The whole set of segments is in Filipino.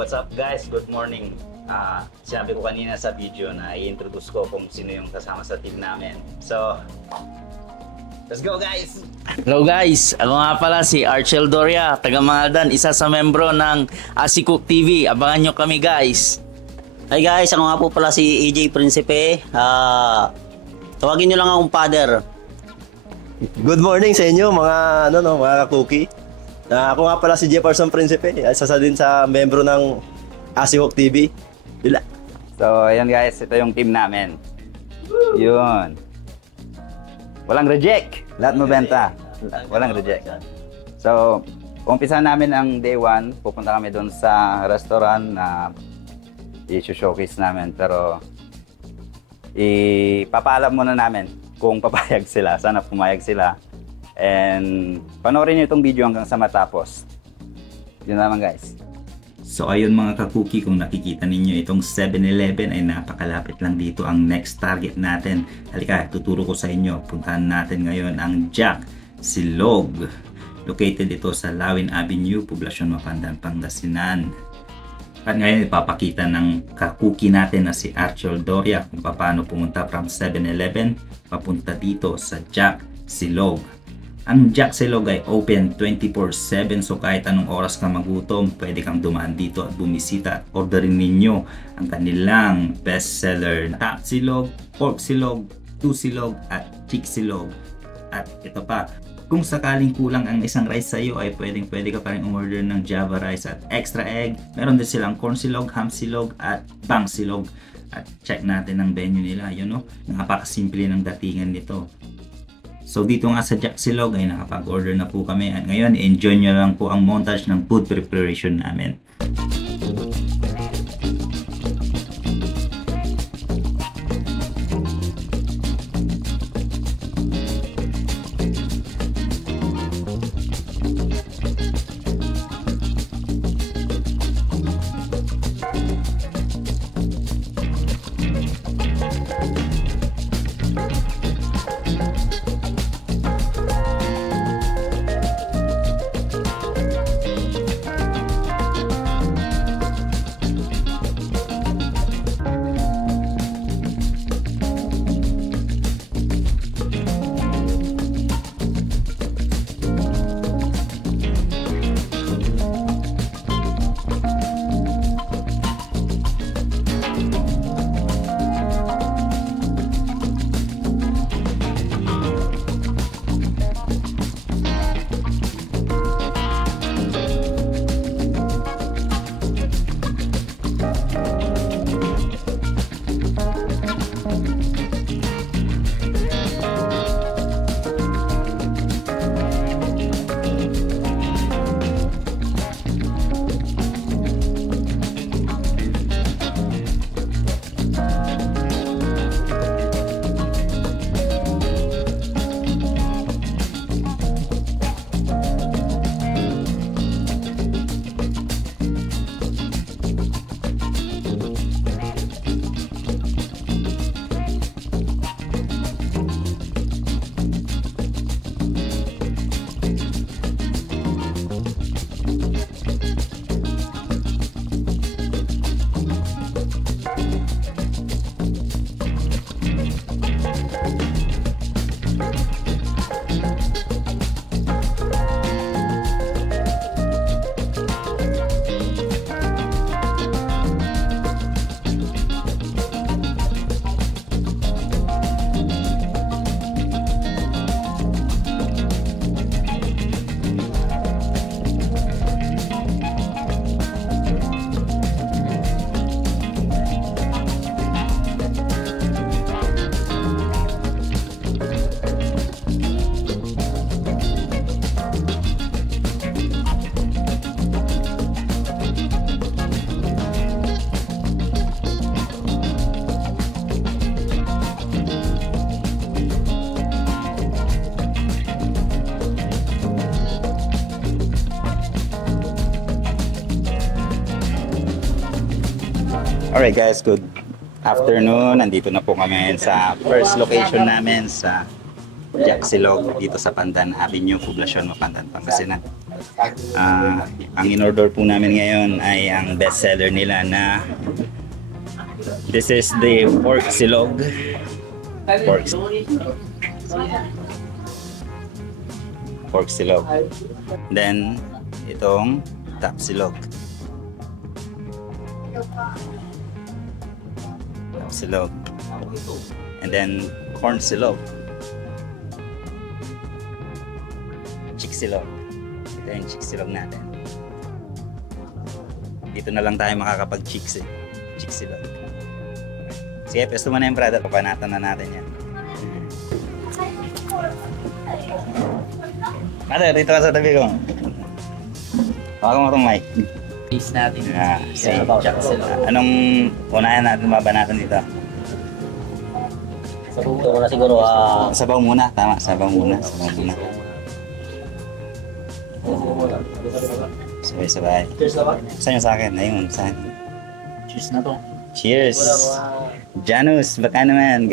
what's up guys? Good morning. Sinabi ko kanina sa video na i-introduce ko kung sino yung kasama sa team namin. So, let's go guys! Hello guys, ako nga pala si Archel Doria, taga Mangaldan, isa sa membro ng Asikook TV. Abangan nyo kami guys. Hi guys, ako nga po pala si EJ Principe. Tawagin nyo lang akong father. Good morning sa inyo mga mga kakuki. Ako nga pala si Jefferson Principe, isa din sa membro ng Asikook TV. Dila. So, ayan guys, ito yung team namin. Yun. Walang reject. Lahat mabenta. Walang reject. So, umpisa namin ang day 1. Pupunta kami doon sa restaurant na i-showcase namin. Pero, ipapaalam muna namin kung papayag sila. Sana pumayag sila. And, panoorin nyo itong video hanggang sa matapos. Yun naman guys. So ayun mga kakuki, kung nakikita ninyo itong 7-Eleven ay napakalapit lang dito ang next target natin. Halika, tuturo ko sa inyo. Puntahan natin ngayon ang Jack Silog. Located ito sa Lawin Avenue, Poblacion Mapandan, Pangasinan. At ngayon ipapakita ng kakuki natin na si Archel Doria kung paano pumunta from 7-Eleven papunta dito sa Jack Silog. Ang Jack Silog ay open 24/7, so kahit anong oras ka magutom, pwede kang dumaan dito at bumisita at orderin ninyo ang kanilang bestseller na Top Silog, Pork Silog, Two Silog at Chick Silog. At ito pa, kung sakaling kulang ang isang rice sa iyo ay pwede ka pa rin umorder ng Java rice at extra egg. Meron din silang corn silog, ham silog at bang silog. At check natin ang venue nila, yun no, napakasimple ng datingan nito. So dito nga sa Jack Silog ay nakapag-order na po kami at ngayon enjoy nyo lang po ang montage ng food preparation namin. Alright guys, good afternoon. Nandito na po kami sa first location namin sa Jack Silog dito sa Pandan Avenue, Poblacion Mapandan, Pangasinan. Ang in-order po namin ngayon ay ang bestseller nila na this is the pork silog. Pork silog. Then, itong top silog. Top silog. And then, corn silog. Chick silog. Ito yung chick silog natin. Dito na lang tayo makakapag-chicks eh. Chick silog. Sige, pesto mo na yung brother. Papanatan na natin yan. Brother, dito ka sa tabi ko. Hawakan mo itong mic. Taste natin. Sige. Jack sila. Anong unahan natin mabanatan dito? Siguro na siguro, Sabaw muna. Tama, sabaw muna. Sabaw muna. Sabay-sabay. Saan yung sa akin? Ayun, sa akin. Cheers na to. Cheers! Janus, baka naman.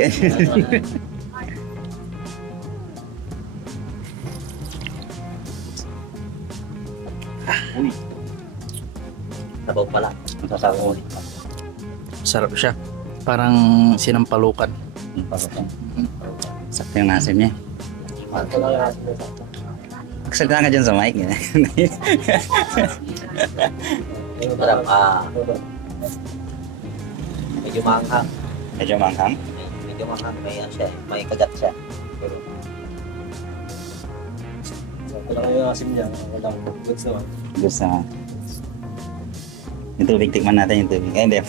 sabaw pala. Sasabaw ulit. Sarap siya. Parang sinampalukan. Sakto yung asim niya. Magsalita ka dyan sa mic. Sarap, medyo maanghang. Medyo manghang. Medyo maanghang. May, ano siya, may kagat siya. Wala yung asim niya. Wala. Goods naman. Gusto mo. Yung tubig, tikman natin yung tubig. Ay, hindi.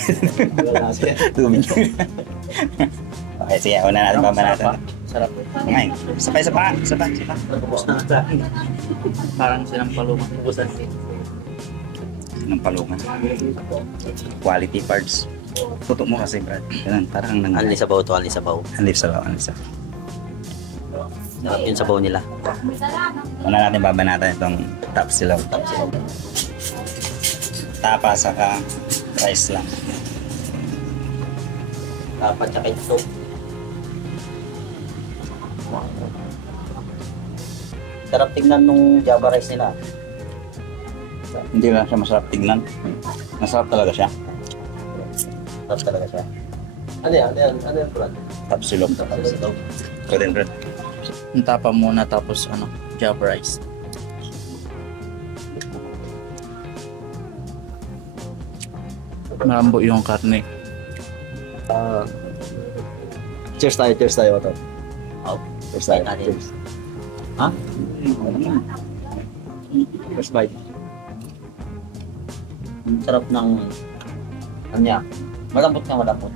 Wala asim. Tubig. Okay, sige. Una natin pabanatan. Sarap. Ngayon, sabay-sabay. Sabay. Tapos na ata. Parang sinampalukan. Ubusan. Ng palungan. Quality parts. Tutok mo kasi, Brad. Ganun, parang nang... Anli sabaw to, anli sabaw. Anlip sabaw, anlip sabaw. Sarap yung sabaw nila. Una natin babanatan itong top silog. Tapa, saka rice lang. Dapat tsaka ito. Sarap tingnan nung Java rice nila. Hindi lang siya masarap tignan. Masarap talaga siya. Sarap talaga siya. Ano yan? Ano yan, Brad? Top silog. Ikaw din, Brad. Yung tapa muna tapos Java rice. Malambo yung karne. Cheers tayo, Otot. Oh, Cheers tayo. bite natin. Cheers. Ha? First bite. Sarap ng... Ano niya? Malambot nga, malambot.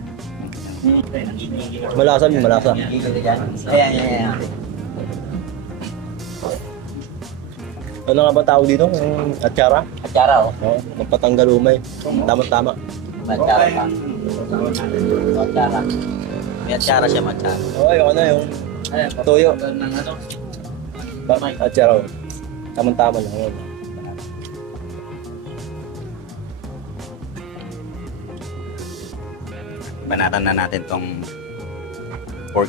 Malasa, malasa. Ayan. Ano nga ba tawag dito? Atsara? Atsara, oh. Oo, magpatanggal umay. Tama-tama. May atsara pa. Atsara. May atsara siya, atsara. Oo, yung ano, yung toyo. Ng ano? Atsara. Tama-tama lang. Yun. Banatan na natin tong pork.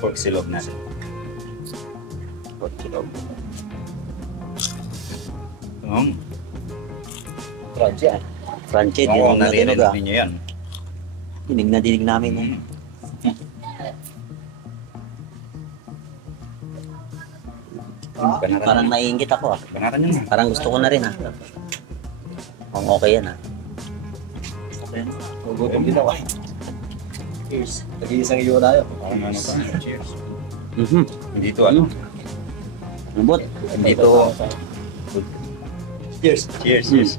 Pork silog natin. Pork silog. Crunchy, ah. Crunchy, Oo, dinig na dinig, naririnig ah. ninyo yan. Dinig na dinig namin, eh. Banatan Parang nyo. naiingit ako, ah. Banatan nyo na. Parang gusto ko na rin, ah. Kung okay yan, ah. Gutom din ako. Cheers. Nag-iisang iyo tayo. Parang ano pa. Cheers. Mhm. Hindi to ano. Lambot. Hindi to. Cheers. Cheers. Cheers.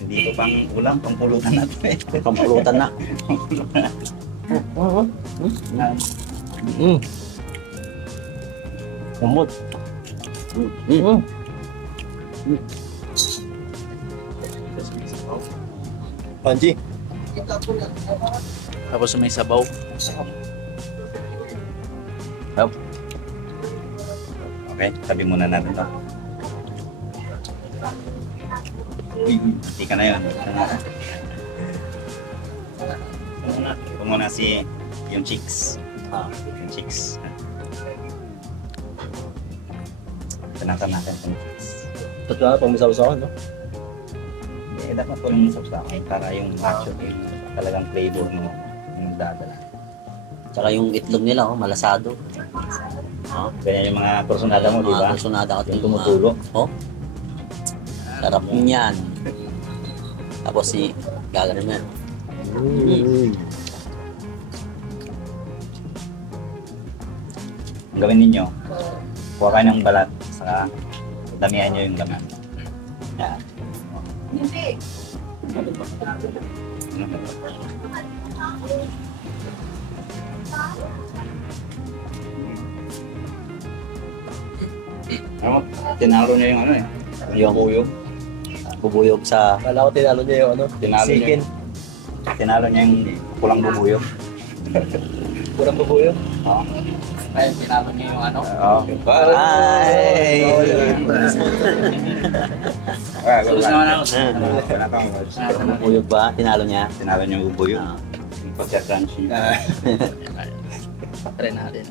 Hindi to pang ulam, pang pulutan natin. Pampulutan na. Lambot. Panji. Tapos may sabaw. Okay, tabi muna natin to. Hindi ka na yun. Ito muna si yung chicks. Yung chicks. Pinatan natin itong cheese. Ito na, pang misaw-sawan, no? Eh, dapat walang masapsakan para yung actually talagang flavor mo yung dadala. Tsaka yung itlog nila, malasado. Ganyan yung mga personada mo, di ba? Mga kursunada ko. Yung tumutulo. Sarap niyan. Tapos gagawin mo yan. Ang gawin ninyo, kuha kayo ng balat, saka damihan nyo yung laman. Yan. Ano? Tinalo niya yung ano eh. Yung buyog. bubuyog sa... Kala ko tinalo niya yung ano, Tinalo niya. chicken. Tinalo niya yung pulang bubuyog. Kurang babuyo. Oo. Ayun, tinalo niyo yung ano. Oo. Ay! Tapos naman ako. Bubuyog ba? Tinalo niya? Tinalo niya yung bubuyog. Ah. Yung pagka-crunchy. Try natin.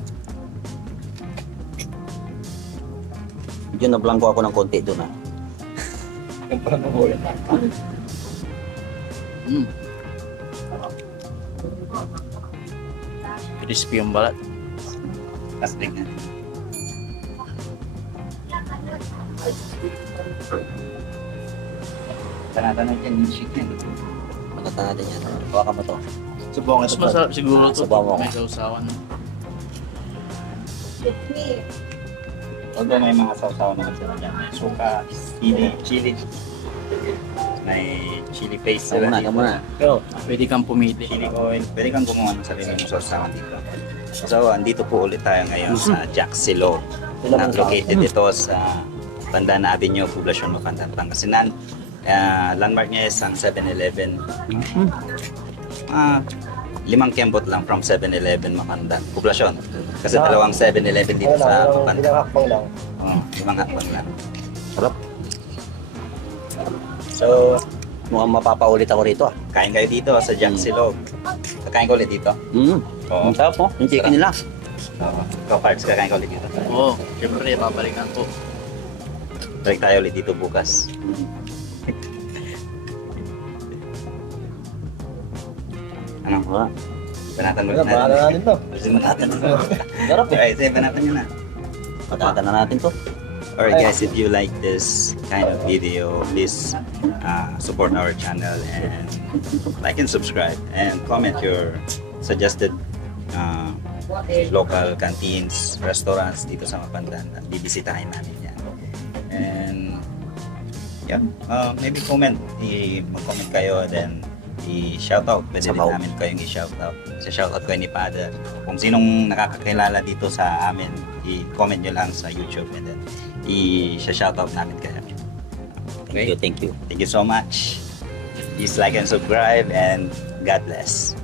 Yun, nablangko ako ng konti doon Yung pulang bubuyog. Crispy yung balat. Kastig na. Tanatan natin yung chicken. Matata natin yan. Hawakan mo to. Subukan Mas masarap siguro to. Sabaw mo. May sausawan. Although may mga sausaw naman sila dyan. May suka, chili. May chili paste Ikaw sila muna, dito. ikaw muna. Pwede kang pumili. Chili oil. Pwede kang gumawa ng sarili mong sausawan dito. So, andito po ulit tayo ngayon sa Jack Silo. Located ito sa Pandan Avenue, Poblacion, Mapandan, Pangasinan. Landmark niya is ang 7-Eleven. 5 kembot lang from 7-Eleven, Mapandan, Poblacion. Kasi dalawang 7-Eleven dito sa Mapandan. Pinakakpang lang. Oh, 5 hakbang lang. Sarap. So, Mukhang mapapaulit ako rito kain kayo dito sa Jack Silo. Kakain ko ulit dito. Oo. Ang sarap po. Yung chicken nila. Ikaw, Parks, kakain ka ulit dito. Oo, syempre, babalikan ko. Balik tayo ulit dito bukas. Ano? Banatan mo Wala, na. bahala natin to. Banatan mo. Sarap eh. Alright, sige, banatan nyo na. Matata na natin to. Alright guys, if you like this kind of video, please support our channel and like and subscribe and comment your suggested local canteens, restaurants dito sa Mapandan at bibisitahin namin yan. And yeah, maybe mag-comment kayo, then i-shoutout. Pwede din namin kayong i-shoutout. Shoutout ko ni Father. Kung sinong nakakakilala dito sa amin, i-comment nyo lang sa YouTube and then i-shoutout namin kayo. Thank you, thank you. Thank you so much. Please like and subscribe and God bless.